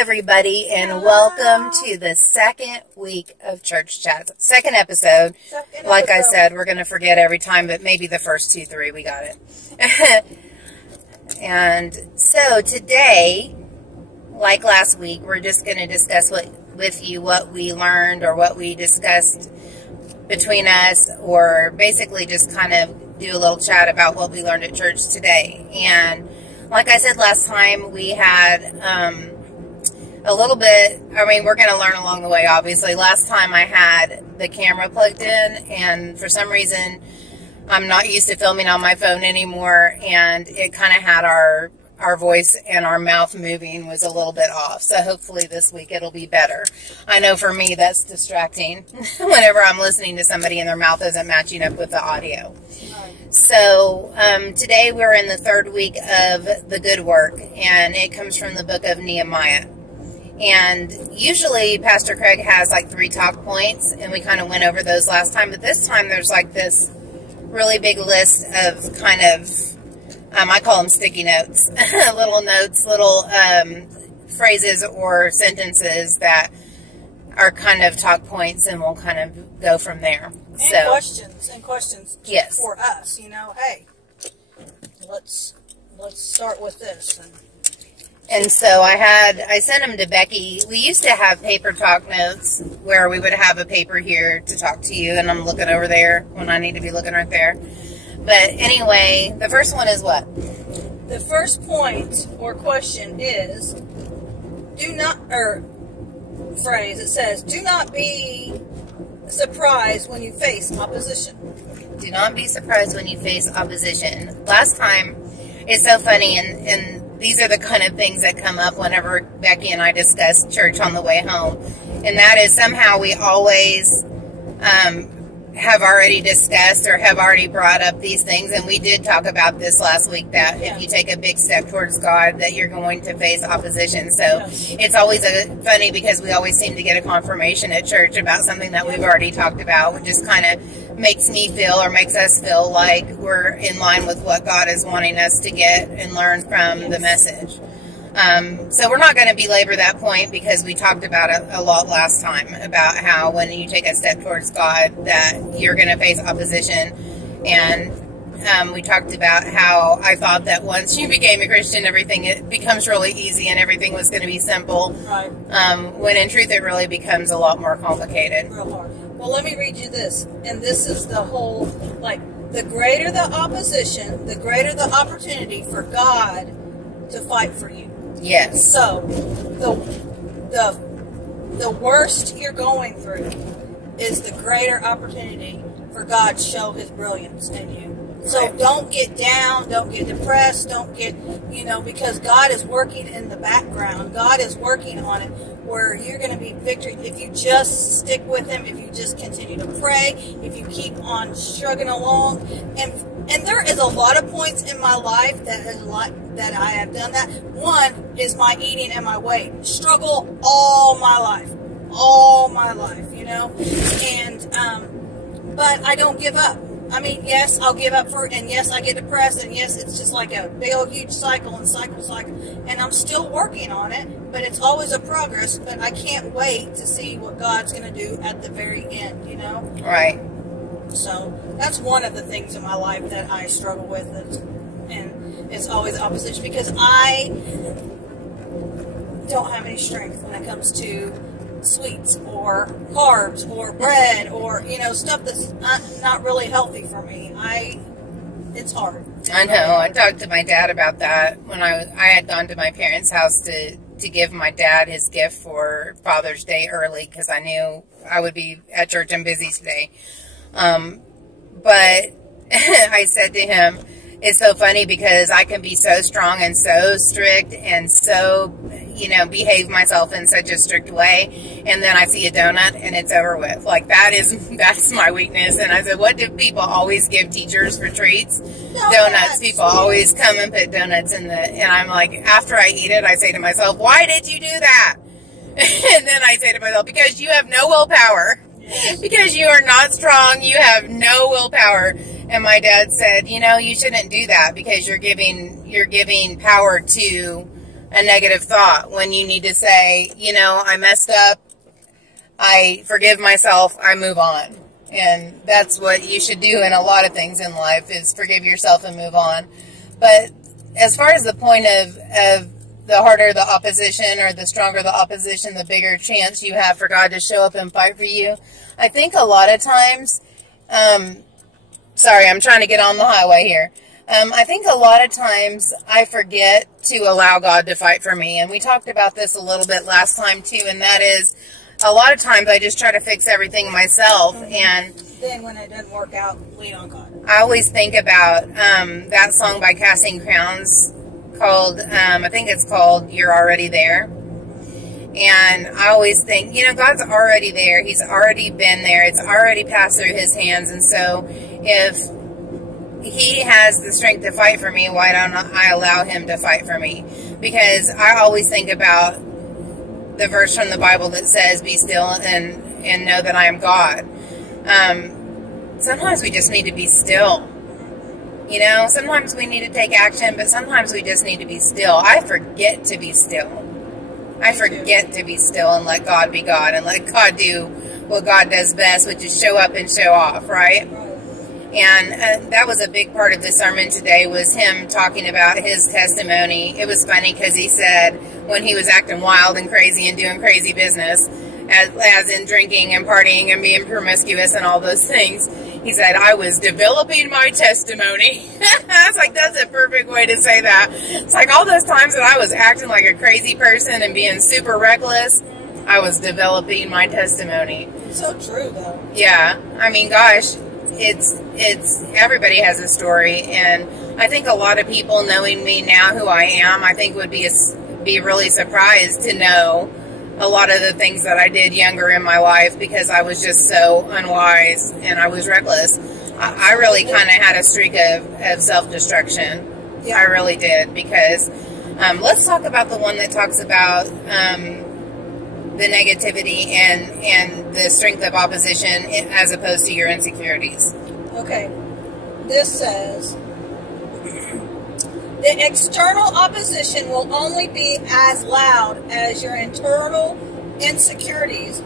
everybody, and welcome to the second week of Church Chats. Second episode. Like I said, we're going to forget every time, but maybe the first 2, 3, we got it. And so today, like last week, we're just going to discuss with you what we learned or what we discussed between us, or basically just kind of do a little chat about what we learned at church today. And like I said last time, we had a little bit, we're going to learn along the way, obviously. Last time I had the camera plugged in, and for some reason, I'm not used to filming on my phone anymore, and it kind of had our voice and our mouth moving was a little bit off. So hopefully this week it'll be better. I know for me that's distracting whenever I'm listening to somebody and their mouth isn't matching up with the audio. So today we're in the third week of the good work, and it comes from the book of Nehemiah. And usually Pastor Craig has like 3 talk points, and we kind of went over those last time. But this time there's like this really big list of kind of, I call them sticky notes, little notes, little phrases or sentences that are kind of talk points, and we'll kind of go from there. And questions yes, for us, hey, let's start with this. And so I sent them to Becky. We used to have paper talk notes where we would have a paper here to talk to you, and I'm looking over there when I need to be looking right there. But anyway, the first one is what? The first point or question is, phrase, it says, do not be surprised when you face opposition. Do not be surprised when you face opposition. Last time, it's so funny, and these are the kind of things that come up whenever Becky and I discuss church on the way home. And that is somehow we always have already discussed or have already brought up these things. And we did talk about this last week, that if you take a big step towards God, that you're going to face opposition. So it's always funny because we always seem to get a confirmation at church about something that we've already talked about, which just kind of makes me feel, or makes us feel like we're in line with what God is wanting us to get and learn from the message. So we're not going to belabor that point because we talked about it a lot last time, about how when you take a step towards God that you're going to face opposition. And we talked about how I thought that once you became a Christian, it becomes really easy and everything was going to be simple. Right. When in truth it really becomes a lot more complicated. Real hard. Well, let me read you this. And this is the whole, the greater the opposition, the greater the opportunity for God to fight for you. Yes. So, the worst you're going through is the greater opportunity for God to show His brilliance in you. So don't get down, don't get depressed, don't get, because God is working in the background. God is working on it where you're going to be victory if you just stick with Him, if you just continue to pray, if you keep on struggling along. And there is a lot of points in my life that I have done that. One is my eating and my weight. Struggle all my life, and but I don't give up. Yes, I'll give up and yes, I get depressed, and yes, it's just like a big old huge cycle, and I'm still working on it, but it's always a progress, but I can't wait to see what God's going to do at the very end, Right. So, that's one of the things in my life that I struggle with, and it's always opposition, because I don't have any strength when it comes to sweets or carbs or bread or stuff that's not really healthy for me. It's hard. I know. I talked to my dad about that when I had gone to my parents' house to give my dad his gift for Father's Day early, because I knew I would be at church and busy today. But I said to him, it's so funny because I can be so strong and so strict and so, behave myself in such a strict way, and then I see a donut and it's over with. That's my weakness. And I said, what do people always give teachers for treats? Donuts. People always come and put donuts and I'm like, after I eat it, I say to myself, why did you do that? And then I say to myself, because you have no willpower. Because you are not strong, you have no willpower. And my dad said, you shouldn't do that because you're giving power to a negative thought, when you need to say, you know, I messed up, I forgive myself, I move on. And that's what you should do in a lot of things in life, is forgive yourself and move on. But as far as the point of the harder the opposition or the stronger the opposition, the bigger chance you have for God to show up and fight for you, I think a lot of times, sorry, I'm trying to get on the highway here. I think a lot of times I forget to allow God to fight for me. And we talked about this a little bit last time too, and that is, a lot of times I just try to fix everything myself. And then when it doesn't work out, lean on God. I always think about that song by Casting Crowns called, I think it's called You're Already There. And I always think, you know, God's already there. He's already been there. It's already passed through his hands. And so if he has the strength to fight for me, why don't I allow him to fight for me? Because I always think about the verse from the Bible that says, be still and know that I am God. Sometimes we just need to be still. You know, sometimes we need to take action, but sometimes we just need to be still. I forget to be still. I forget to be still and let God be God and let God do what God does best, which is show up and show off, right? And that was a big part of the sermon today, was him talking about his testimony. It was funny because he said when he was acting wild and crazy and doing crazy business, as in drinking and partying and being promiscuous and all those things, he said, I was developing my testimony. I was like, that's a perfect way to say that. It's like all those times that I was acting like a crazy person and being super reckless, I was developing my testimony. So true, though. Yeah. I mean, gosh, it's everybody has a story, and I think a lot of people knowing me now who I am, I think would be really surprised to know a lot of the things that I did younger in my life, because I was just so unwise and I was reckless. I really kind of had a streak of self-destruction. Yeah. I really did, because let's talk about the one that talks about the negativity and the strength of opposition as opposed to your insecurities. Okay. This says, the external opposition will only be as loud as your internal insecurities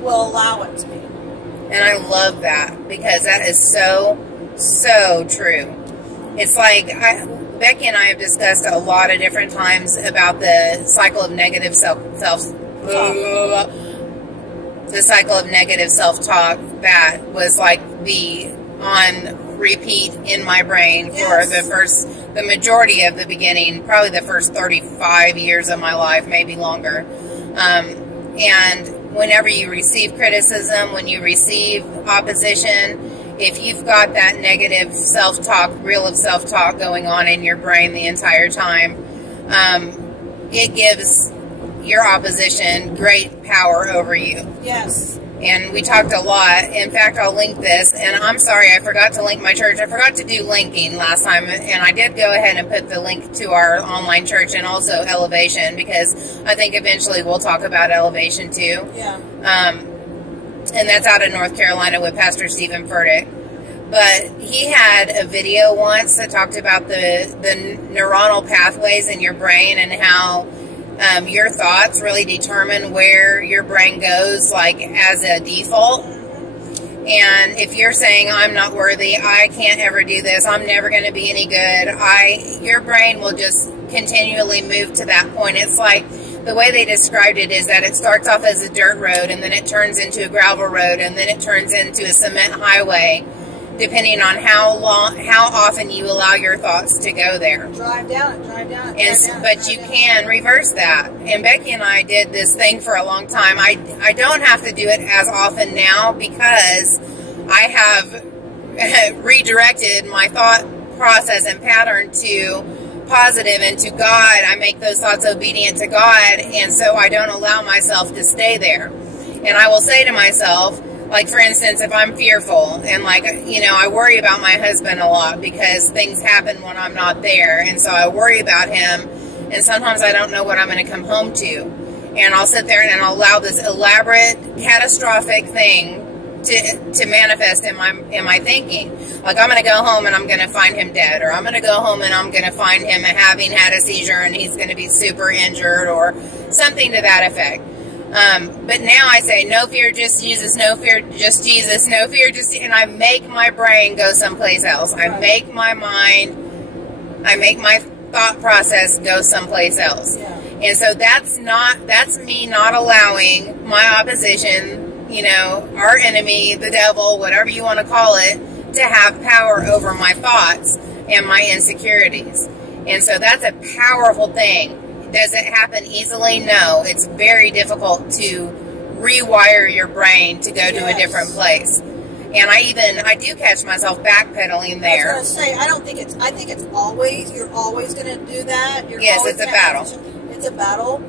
will allow it to be. And I love that, because that is so, so true. It's like, Becky and I have discussed a lot of different times about the cycle of negative self-talk that was like the on repeat in my brain for the majority of the beginning, probably the first 35 years of my life, maybe longer. And whenever you receive criticism, when you receive opposition, if you've got that negative self-talk, reel of self-talk going on in your brain the entire time, it gives your opposition great power over you. Yes. And we talked a lot. In fact, I'll link this. And I'm sorry, I forgot to link my church. I forgot to do linking last time. And I did go ahead and put the link to our online church and also Elevation, because I think eventually we'll talk about Elevation too. Yeah. And that's out of North Carolina with Pastor Stephen Furtick. But he had a video once that talked about the neuronal pathways in your brain and how your thoughts really determine where your brain goes, like as a default. And if you're saying, I'm not worthy, I can't ever do this, I'm never going to be any good, your brain will just continually move to that point. It's like, the way they described it is that it starts off as a dirt road, and then it turns into a gravel road, and then it turns into a cement highway, depending on how often you allow your thoughts to go there. Drive down it. But you can reverse that. And Becky and I did this thing for a long time. I don't have to do it as often now, because I have redirected my thought process and pattern to positive and to God. I make those thoughts obedient to God, and so I don't allow myself to stay there. And I will say to myself, like, for instance, if I'm fearful and, like, you know, I worry about my husband a lot because things happen when I'm not there. And so I worry about him, and sometimes I don't know what I'm going to come home to. And I'll sit there and I'll allow this elaborate, catastrophic thing to manifest in my thinking. Like, I'm going to go home and I'm going to find him dead, or I'm going to go home and I'm going to find him having had a seizure and he's going to be super injured, or something to that effect. But now I say, no fear, just Jesus, no fear, just Jesus, no fear, just, and I make my brain go someplace else. I make my mind, I make my thought process go someplace else. Yeah. And so that's me not allowing my opposition, you know, our enemy, the devil, whatever you want to call it, to have power over my thoughts and my insecurities. And so that's a powerful thing. Does it happen easily? No. It's very difficult to rewire your brain to go to a different place. And I do catch myself backpedaling there. I was going to say, I think it's always, you're always going to do that. Yes, it's a battle. It's a battle.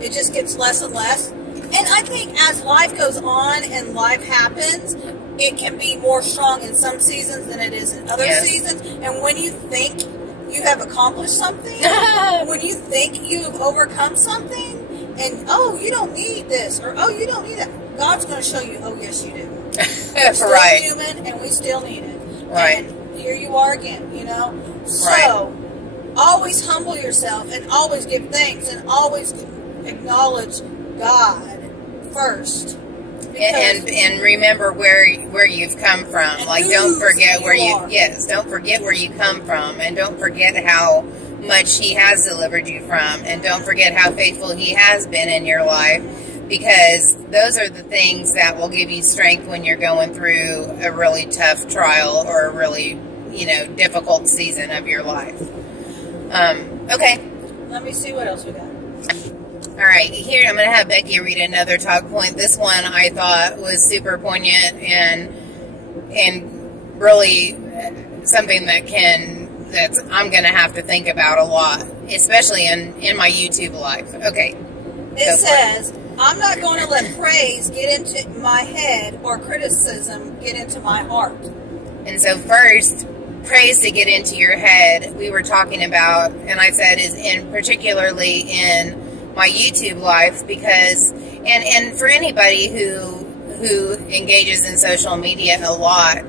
It just gets less and less. And I think as life goes on and life happens, it can be more strong in some seasons than it is in other seasons. And when you think you have accomplished something, when you think you've overcome something, and, oh, you don't need this, or, oh, you don't need that, God's going to show you, oh, yes, you do. We're still human, and we still need it. Right. And here you are again, you know? So, always humble yourself, and always give thanks, and always acknowledge God first. And remember where you've come from. Like, don't forget where don't forget where you come from, and don't forget how much He has delivered you from, and don't forget how faithful He has been in your life, because those are the things that will give you strength when you're going through a really tough trial or a really, you know, difficult season of your life. Okay. Let me see what else we got. All right, here I'm going to have Becky read another talk point. This one I thought was super poignant and really something that I'm going to have to think about a lot, especially in my YouTube life. Okay. It says, I'm not going to let praise get into my head or criticism get into my heart. And so first, praise to get into your head, we were talking about, and I said is particularly in my YouTube life, because and for anybody who engages in social media a lot,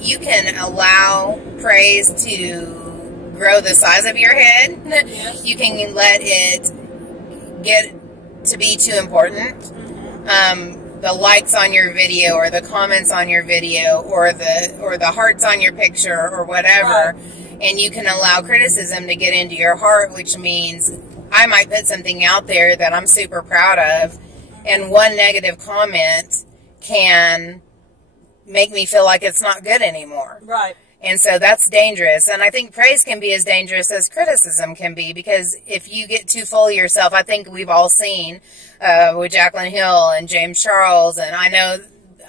you can allow praise to grow the size of your head. Yes. You can let it get to be too important. The likes on your video, or the comments on your video, or the hearts on your picture, or whatever, and you can allow criticism to get into your heart, which means I might put something out there that I'm super proud of, and one negative comment can make me feel like it's not good anymore. Right. And so that's dangerous. And I think praise can be as dangerous as criticism can be, because if you get too full of yourself, I think we've all seen with Jaclyn Hill and James Charles, and I know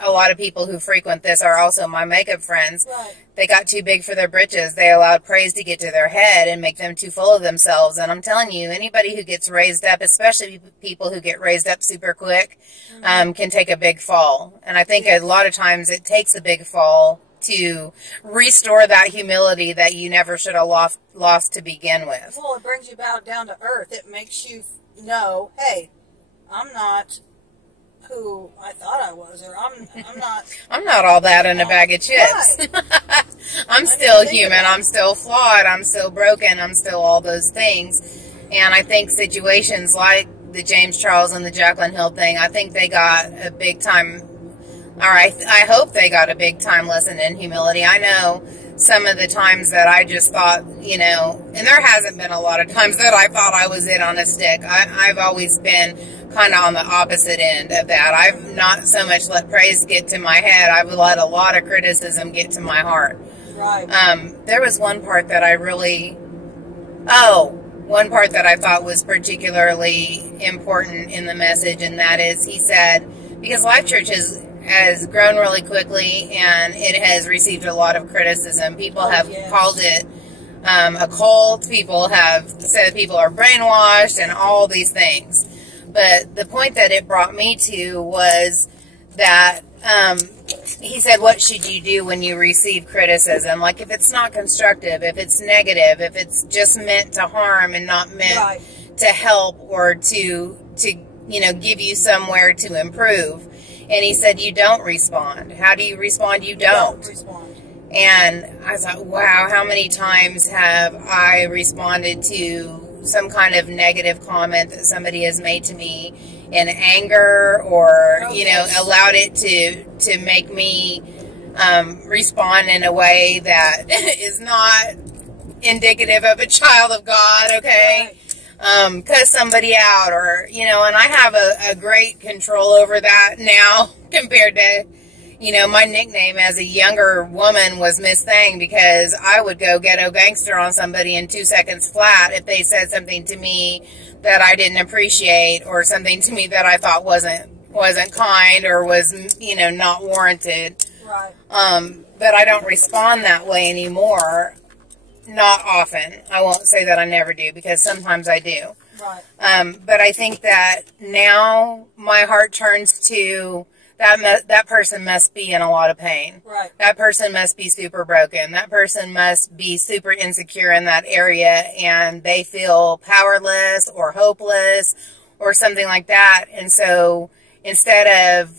a lot of people who frequent this are also my makeup friends. Right. They got too big for their britches. They allowed praise to get to their head and make them too full of themselves. And I'm telling you, anybody who gets raised up, especially people who get raised up super quick, can take a big fall. And I think a lot of times it takes a big fall to restore that humility that you never should have lost to begin with. Well, it brings you back down to earth. It makes you know, hey, I'm not who I thought I was, or I'm not all that in a bag of chips. Right. I'm still human. I'm still flawed. I'm still broken. I'm still all those things. And I think situations like the James Charles and the Jaclyn Hill thing, I think they got a big time, or I hope they got a big time lesson in humility. I know some of the times that I just thought, you know, and there hasn't been a lot of times that I thought I was it on a stick. I've always been kind of on the opposite end of that. I've not so much let praise get to my head. I've let a lot of criticism get to my heart. Right. There was one part that one part that I thought was particularly important in the message, and that is, he said, because Life Church has grown really quickly, and it has received a lot of criticism. People have called it a cult. People have said people are brainwashed and all these things. But the point that it brought me to was that he said, what should you do when you receive criticism? Like, if it's not constructive, if it's negative, if it's just meant to harm and not meant to help or to you know, give you somewhere to improve. And he said, you don't respond. How do you respond? You don't. Respond. And I thought, wow, how many times have I responded to some kind of negative comment that somebody has made to me in anger, or, allowed it to make me respond in a way that is not indicative of a child of God, okay? Cuss somebody out, or, and I have a great control over that now compared to, my nickname as a younger woman was Miss Thing, because I would go ghetto gangster on somebody in 2 seconds flat if they said something to me that I didn't appreciate, or something to me that I thought wasn't kind, or was, not warranted. Right. But I don't respond that way anymore. Not often. I won't say that I never do, because sometimes I do. Right. But I think that now my heart turns to that person must be in a lot of pain. Right. That person must be super broken. That person must be super insecure in that area, and they feel powerless or hopeless or something like that. And so instead of,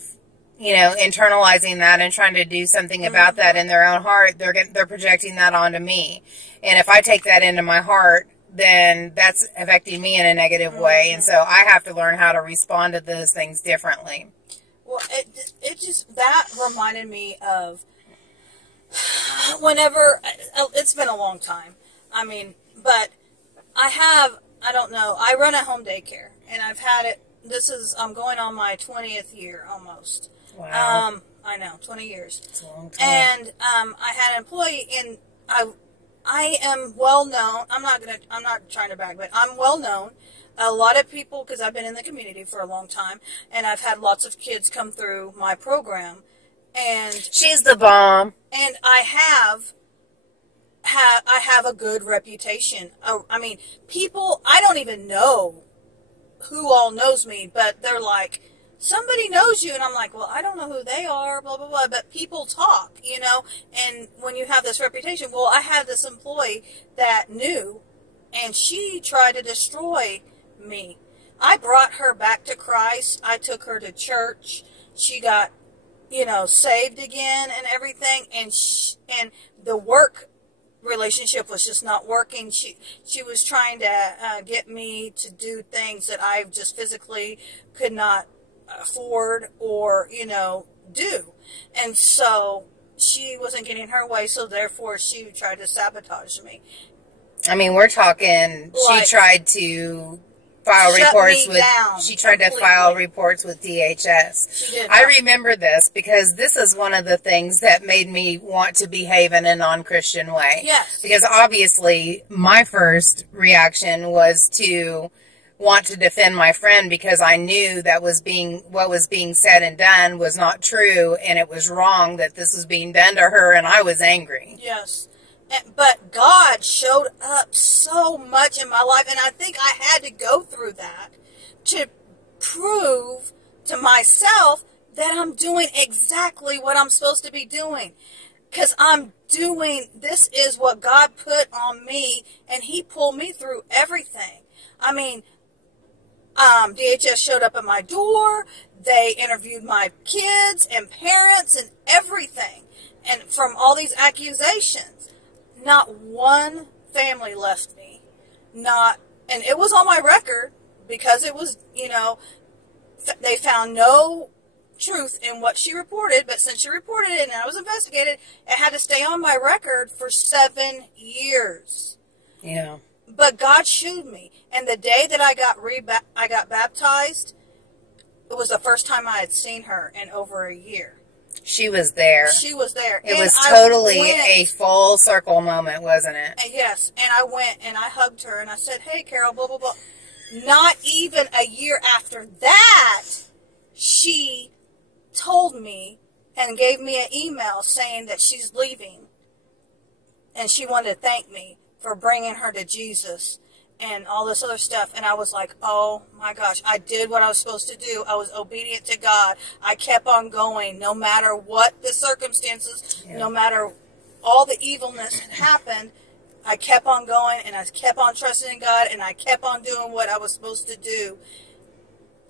internalizing that and trying to do something about that in their own heart, they're projecting that onto me. And if I take that into my heart, then that's affecting me in a negative way. And so I have to learn how to respond to those things differently. Well, that reminded me of whenever, it's been a long time. I mean, but I don't know, I run a home daycare, and I've had it, I'm going on my 20th year almost. Wow. I know, 20 years. It's a long time. And I had an employee, and I am well known. I'm not trying to brag, but I'm well known. A lot of people, because I've been in the community for a long time, and I've had lots of kids come through my program, and she's the bomb. And I have a good reputation. I mean, people, I don't even know who all knows me, but they're like, somebody knows you, and I'm like, well, I don't know who they are, blah, blah, blah, but people talk, and when you have this reputation, well, I had this employee that knew, and she tried to destroy me. I brought her back to Christ. I took her to church. She got, saved again and everything, and the work relationship was just not working. She was trying to get me to do things that I just physically could not afford or, do. And so she wasn't getting her way, so therefore she tried to sabotage me. I mean, we're talking, she tried to file reports with, she tried to file reports with DHS. She did. I remember this because this is one of the things that made me want to behave in a non-Christian way. Yes. Because obviously my first reaction was to want to defend my friend, because I knew that what was being said and done was not true, and it was wrong that this was being done to her, and I was angry. Yes. But God showed up so much in my life, and I think I had to go through that to prove to myself that I'm doing exactly what I'm supposed to be doing. Because this is what God put on me, and He pulled me through everything. I mean, DHS showed up at my door. They interviewed my kids and parents and everything. And from all these accusations, not one family left me. And it was on my record, because it was, they found no truth in what she reported, but since she reported it and I was investigated, it had to stay on my record for 7 years. Yeah. But God showed me. And the day that I got baptized, it was the first time I had seen her in over a year. She was there. She was there. It was totally a full circle moment, wasn't it? And yes. And I went and I hugged her and I said, hey, Carol, blah, blah, blah. Not even a year after that, she told me and gave me an email saying that she's leaving. And she wanted to thank me for bringing her to Jesus and all this other stuff. And I was like, oh my gosh, I did what I was supposed to do. I was obedient to God. I kept on going no matter what the circumstances, no matter all the evilness that happened. I kept on going, and I kept on trusting in God, and I kept on doing what I was supposed to do.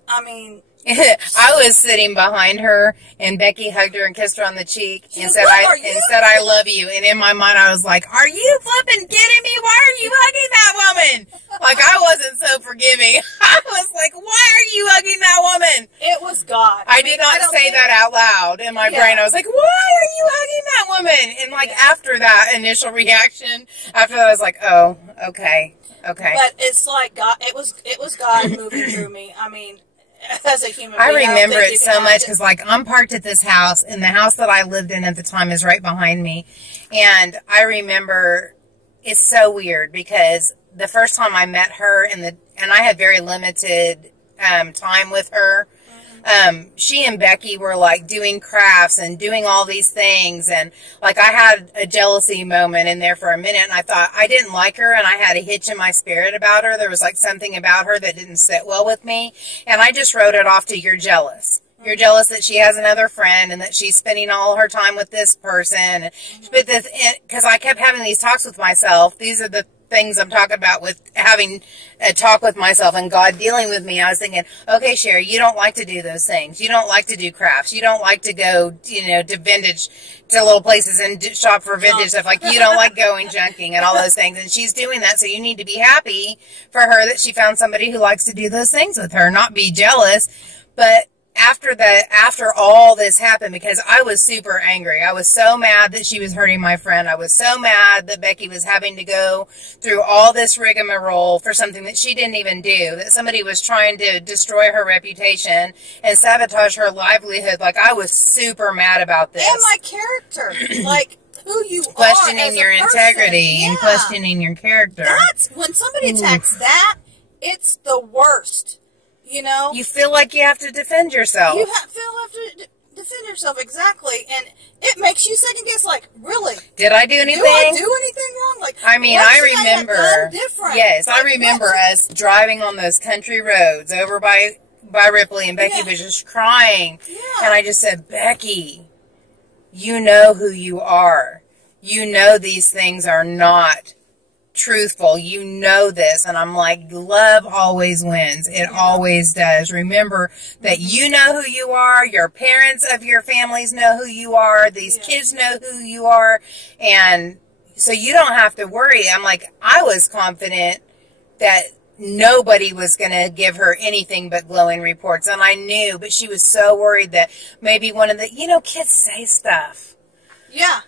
I mean... I was sitting behind her, and Becky hugged her and kissed her on the cheek and said, I love you. And in my mind, I was like, are you flipping kidding me? Why are you hugging that woman? Like, I wasn't so forgiving. I was like, why are you hugging that woman? It was God. I did not say that out loud in my brain. I was like, why are you hugging that woman? And like, after that initial reaction, after that, I was like, oh, okay. But it's like God, it was God moving through me. I mean, as a human being, I remember it so much because, like, I'm parked at this house, and the house that I lived in at the time is right behind me. And I remember it's so weird because the first time I met her, and I had very limited time with her. She and Becky were like doing crafts and doing all these things, and like I had a jealousy moment in there for a minute, and I thought I didn't like her, and I had a hitch in my spirit about her. There was like something about her that didn't sit well with me, and I just wrote it off to you're jealous. You're jealous that she has another friend and that she's spending all her time with this person. But because I kept having these talks with myself, these are the things I'm talking about with having a talk with myself and God dealing with me. I was thinking, okay, Sherry, you don't like to do those things. You don't like to do crafts. You don't like to go, to vintage, to little places and shop for vintage stuff. Like, you don't like going junking and all those things. And she's doing that, so you need to be happy for her that she found somebody who likes to do those things with her, not be jealous. But after all this happened, because I was super angry. I was so mad that she was hurting my friend. I was so mad that Becky was having to go through all this rigmarole for something that she didn't even do, that somebody was trying to destroy her reputation and sabotage her livelihood. Like, I was super mad about this. And my character. Like, who you are questioning your integrity and questioning your character. That's, when somebody attacks that, it's the worst. You feel like you have to defend yourself. You feel have to defend yourself, exactly. And it makes you second guess, like, really? Did I do anything? Do I do anything wrong? Like, I mean, I remember. Yes, I remember us driving on those country roads over by Ripley, and Becky was just crying. Yeah. And I just said, Becky, you know who you are. You know these things are not truthful. You know this. And I'm like, love always wins. It always does. Remember that you know who you are. Your parents of your families know who you are. These kids know who you are. And so you don't have to worry. I'm like, I was confident that nobody was going to give her anything but glowing reports. And I knew, but she was so worried that maybe one of the, kids say stuff. Yeah.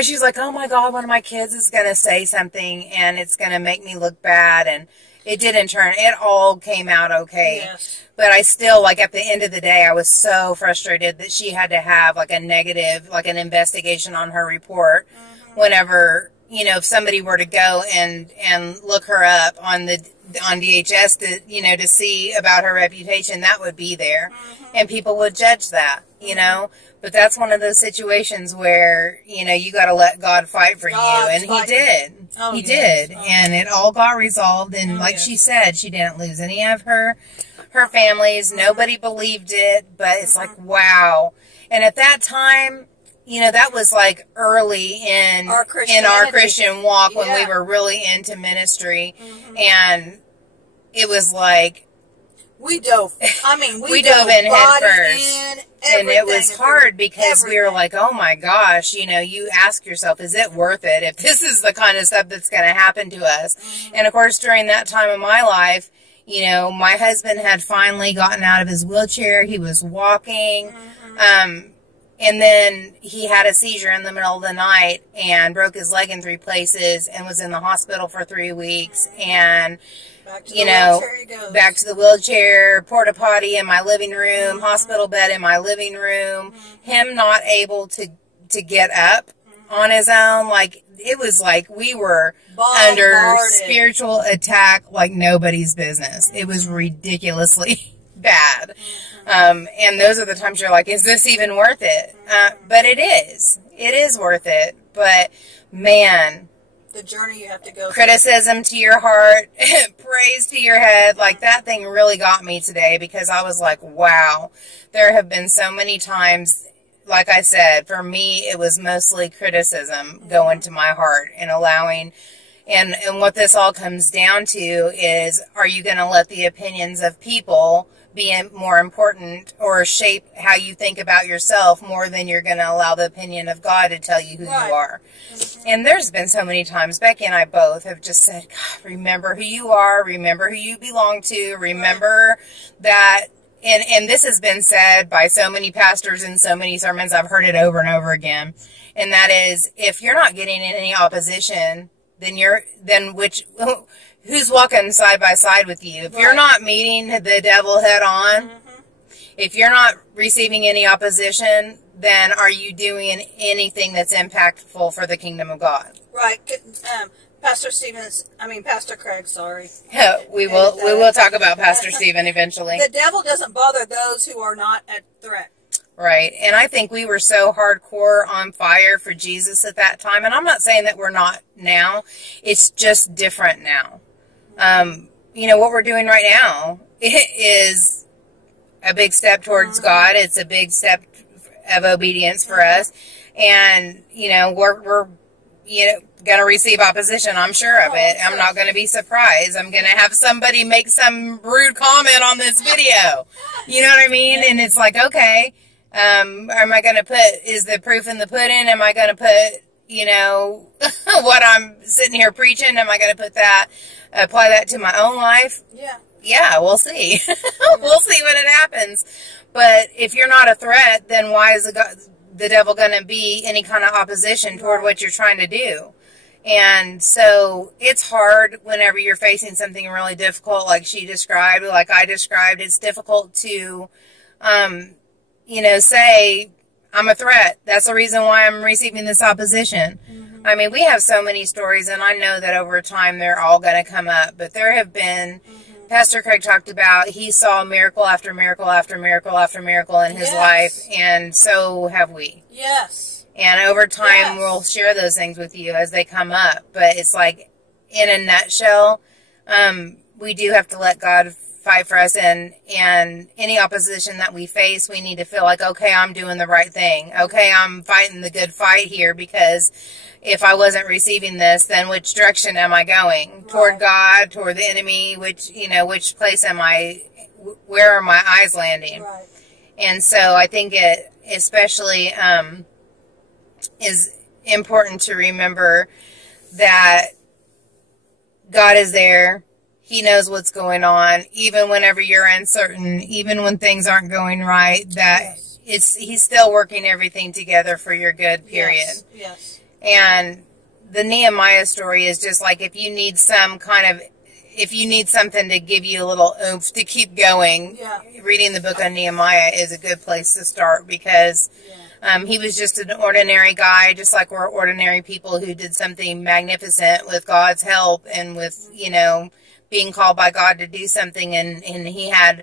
She's like, oh my God, one of my kids is going to say something and it's going to make me look bad. And it didn't turn, it all came out okay. Yes. But I still, like, at the end of the day, I was so frustrated that she had to have like a negative, like an investigation on her report whenever, if somebody were to go and look her up on DHS to see about her reputation, that would be there. And people would judge that, But that's one of those situations where, you got to let God fight for you. And He did. He did. And it all got resolved. And like she said, she didn't lose any of her families. Nobody believed it. But it's like, wow. And at that time, that was like early in our Christian walk when we were really into ministry. And it was like, we dove in head first. And it was hard because we were like, oh my gosh, you ask yourself, is it worth it if this is the kind of stuff that's going to happen to us? And of course, during that time of my life, my husband had finally gotten out of his wheelchair. He was walking. And then he had a seizure in the middle of the night and broke his leg in 3 places and was in the hospital for 3 weeks. And back to the wheelchair, porta potty in my living room, hospital bed in my living room, him not able to get up on his own. Like, it was like we were under spiritual attack like nobody's business. It was ridiculously bad. And those are the times you're like, is this even worth it? But it is. It is worth it. But, man, the journey you have to go criticism to your heart, praise to your head. Like, that thing really got me today because I was like, wow, there have been so many times, like I said, for me, it was mostly criticism going to my heart and allowing And what this all comes down to is, are you going to let the opinions of people be more important or shape how you think about yourself more than you're going to allow the opinion of God to tell you who you are? And there's been so many times, Becky and I both have just said, God, remember who you are, remember who you belong to, remember that, and this has been said by so many pastors in so many sermons, I've heard it over and over again, and that is, if you're not getting any opposition, who's walking side by side with you? If you're not meeting the devil head on, if you're not receiving any opposition, then are you doing anything that's impactful for the kingdom of God? Right. Pastor Craig, sorry. We will talk about Pastor Stephen eventually. The devil doesn't bother those who are not a threat. Right. And I think we were so hardcore on fire for Jesus at that time. And I'm not saying that we're not now. It's just different now. What we're doing right now is a big step towards God. It's a big step of obedience for us. And, we're going to receive opposition. I'm sure of it. I'm not going to be surprised. I'm going to have somebody make some rude comment on this video. You know what I mean? And it's like, okay, am I going to is the proof in the pudding? Am I going to put, what I'm sitting here preaching? Am I going to apply that to my own life? Yeah, we'll see. We'll see when it happens. But if you're not a threat, then why is the devil going to be any kind of opposition toward what you're trying to do? And so it's hard whenever you're facing something really difficult, like she described, like I described. It's difficult to, say, I'm a threat. That's the reason why I'm receiving this opposition. I mean, we have so many stories, and I know that over time they're all going to come up. But there have been, Pastor Craig talked about, he saw miracle after miracle after miracle after miracle in his life, and so have we. Yes. And over time, we'll share those things with you as they come up. But it's like, in a nutshell, we do have to let God fight for us, and any opposition that we face, we need to feel like, okay, I'm doing the right thing. Okay, I'm fighting the good fight here, because if I wasn't receiving this, then which direction am I going? Right. Toward God, toward the enemy? Which place where are my eyes landing? Right. And so I think it especially is important to remember that God is there. He knows what's going on, even whenever you're uncertain, even when things aren't going right, that He's still working everything together for your good, period. Yes. And the Nehemiah story is just like, if you need something to give you a little oomph to keep going, reading the book of Nehemiah is a good place to start, because he was just an ordinary guy, just like we're ordinary people who did something magnificent with God's help and with, being called by God to do something, and he had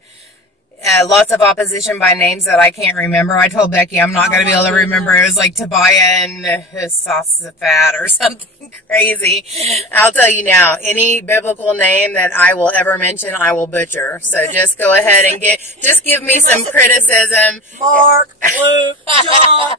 lots of opposition by names that I can't remember. I told Becky I'm not going to be able to remember. It was like Tobiah and Jehoshaphat or something crazy. I'll tell you now, any biblical name that I will ever mention, I will butcher. So just go ahead and give me some criticism. Mark, Luke, John.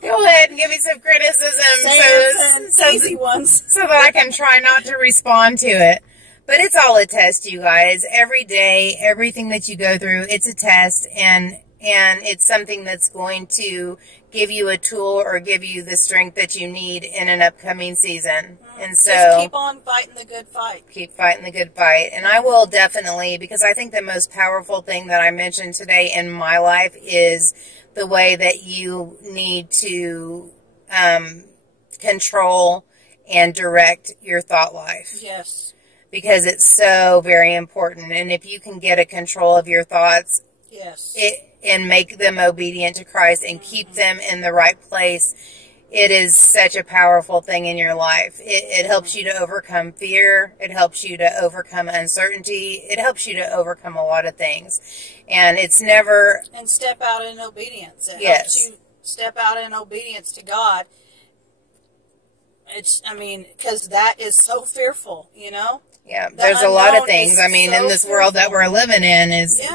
Go ahead and give me some criticism. Easy ones. So that I can try not to respond to it. But it's all a test, you guys. Every day, everything that you go through, it's a test, and it's something that's going to give you a tool or give you the strength that you need in an upcoming season. And so, just keep on fighting the good fight. Keep fighting the good fight. And I will definitely, because I think the most powerful thing that I mentioned today in my life is the way that you need to control and direct your thought life. Yes. Because it's so very important. And if you can get a control of your thoughts, and make them obedient to Christ and keep them in the right place, it is such a powerful thing in your life. It helps you to overcome fear. It helps you to overcome uncertainty. It helps you to overcome a lot of things. And it's never... And step out in obedience. It helps you step out in obedience to God. Because that is so fearful, Yeah, there's a lot of things. In this world that we're living in,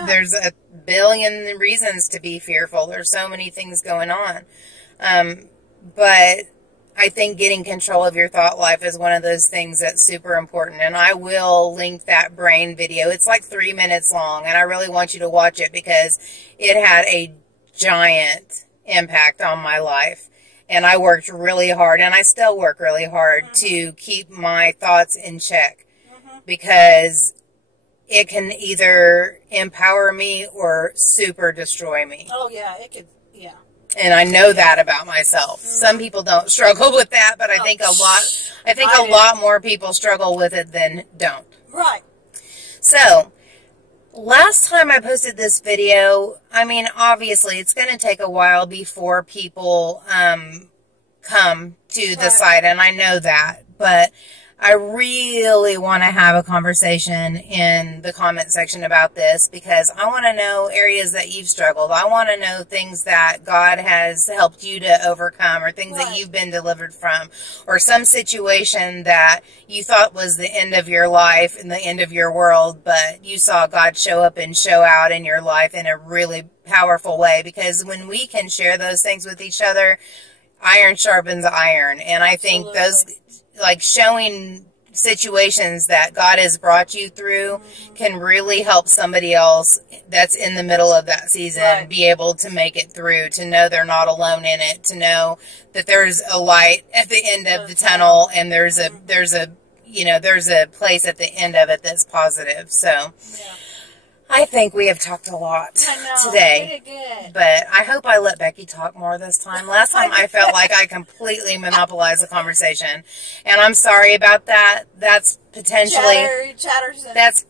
there's a billion reasons to be fearful. There's so many things going on. But I think getting control of your thought life is one of those things that's super important. And I will link that brain video. It's like 3 minutes long, and I really want you to watch it because it had a giant impact on my life. And I worked really hard, and I still work really hard to keep my thoughts in check because it can either empower me or super destroy me. Oh, yeah, it could, yeah. And I know that about myself. Some people don't struggle with that, but I think a lot more people struggle with it than don't. Right. So, last time I posted this video, I mean, obviously, it's going to take a while before people come to the site, and I know that, but I really want to have a conversation in the comment section about this because I want to know areas that you've struggled. I want to know things that God has helped you to overcome or things that you've been delivered from or some situation that you thought was the end of your life and the end of your world, but you saw God show up and show out in your life in a really powerful way because when we can share those things with each other, iron sharpens iron. And I think those, like, showing situations that God has brought you through can really help somebody else that's in the middle of that season be able to make it through, to know they're not alone in it, to know that there's a light at the end of the tunnel and there's a place at the end of it that's positive. So I think we have talked a lot today, but I hope I let Becky talk more this time. Last time I felt like I completely monopolized the conversation, and I'm sorry about that. That's potentially Chatterson. That's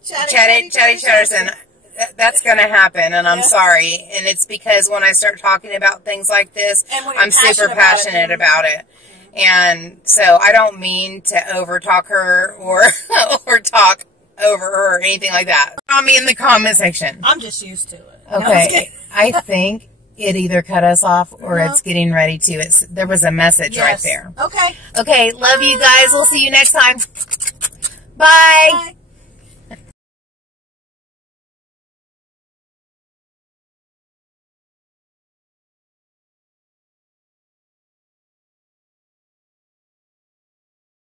going to happen, and I'm sorry. And it's because when I start talking about things like this, I'm super passionate about it. And so I don't mean to overtalk her or talk over her or anything like that. Tell me in the comment section. I'm just used to it. Okay. I think it either cut us off or it's getting ready to. There was a message right there. Okay. Okay. Love you guys. We'll see you next time. Bye.